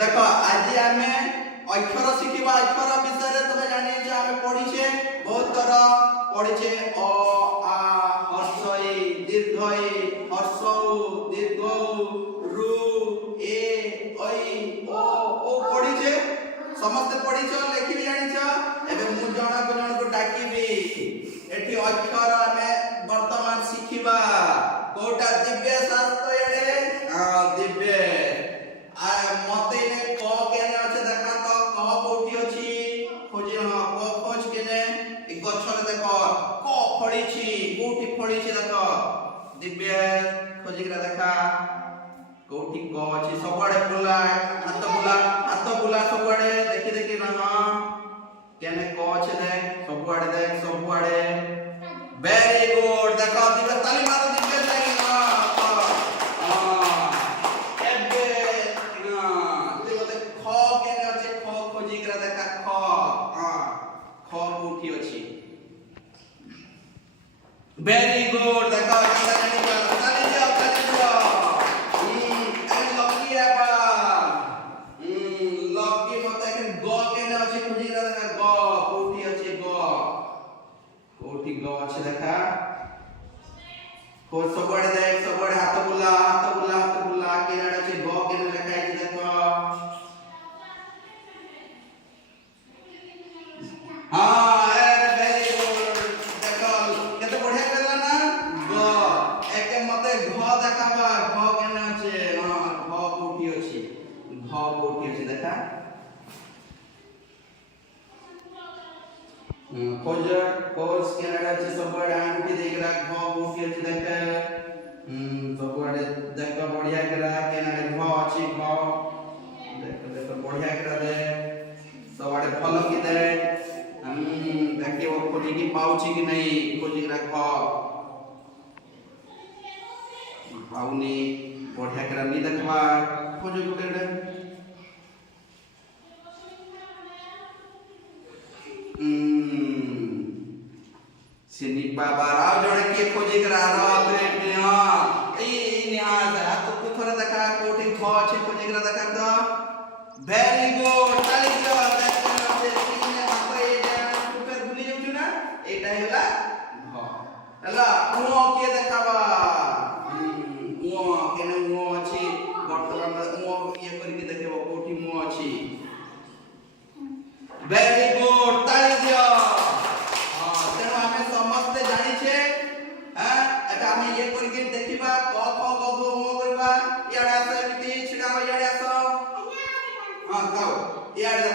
देखो आज आम अक्षर शिखा अक्षर विषय तुम जानी आम पढ़ीचे बहुत तरह पढ़ीचे अ आ हर्षई दीर्घई हर्षौ दीर्घौ रु ए ऐ ओ पढ़ीचे समस्त पढ़ीच लिखि भी जानिछ एबे मु जण को डाकिबी एठी अक्षर आमे वर्तमान शिखिबा कोटा दिव्य शास्त्र एडे दिव्य मते ने क केने আছে দেখা তো ক কোठी ଅଛି खोजी हां क खोज केने एक गछरे देखो क फळीची कोठी फळीची देखो दिव्य खोजी करा देखा कोठी क अछि सबआडे हाथ बुला सबआडे देखि देखि ना केने क अछि देख सबआडे वेरी गुड देखो दिव्य ताली मारो दिव्य लागी ना वेरी गुड देखो ताली दियो लकी आबा लकी मते के ग केने अछि खुजी रा देखा ग कोठी अछि ग कोठी ग अछि देखा को सबड़े देख सबड़े हाथ बुला केने अछि ग केने लिखाइ छै देखो हां खोज कोर्स केनाडा छै सबआडे आंटी देखरा घ बोटी अछि देखे सबआडे देख बढ़िया करा केनाडा घ अछि घ देख बढ़िया करा दे सबआडे फल की दे देखिए वो खोजी की पाउची कि नहीं खोजी करा घ पाउनी बढ़िया करा नी देखबा खोज गुटेडे सिनी बाबा राव जणे के खोजी करा रात रे हां ए निहाल हाथ को थोड़ा देखा कोठी ख छै खोजी करा देखा तो वेरी गुड ताली दो देखो से सीने हाथ ए ऊपर भूली जाउ ना एटा होला घ हला उओ के देखाबा उओ केने उओ अछि वर्तमान उओ ये करके देखबो कोठी मो अछि वेरी गुड ताली दियो देखिबा क ख ग घ म करबा याडा से मिति छिडा याडा सो हां गाओ याडा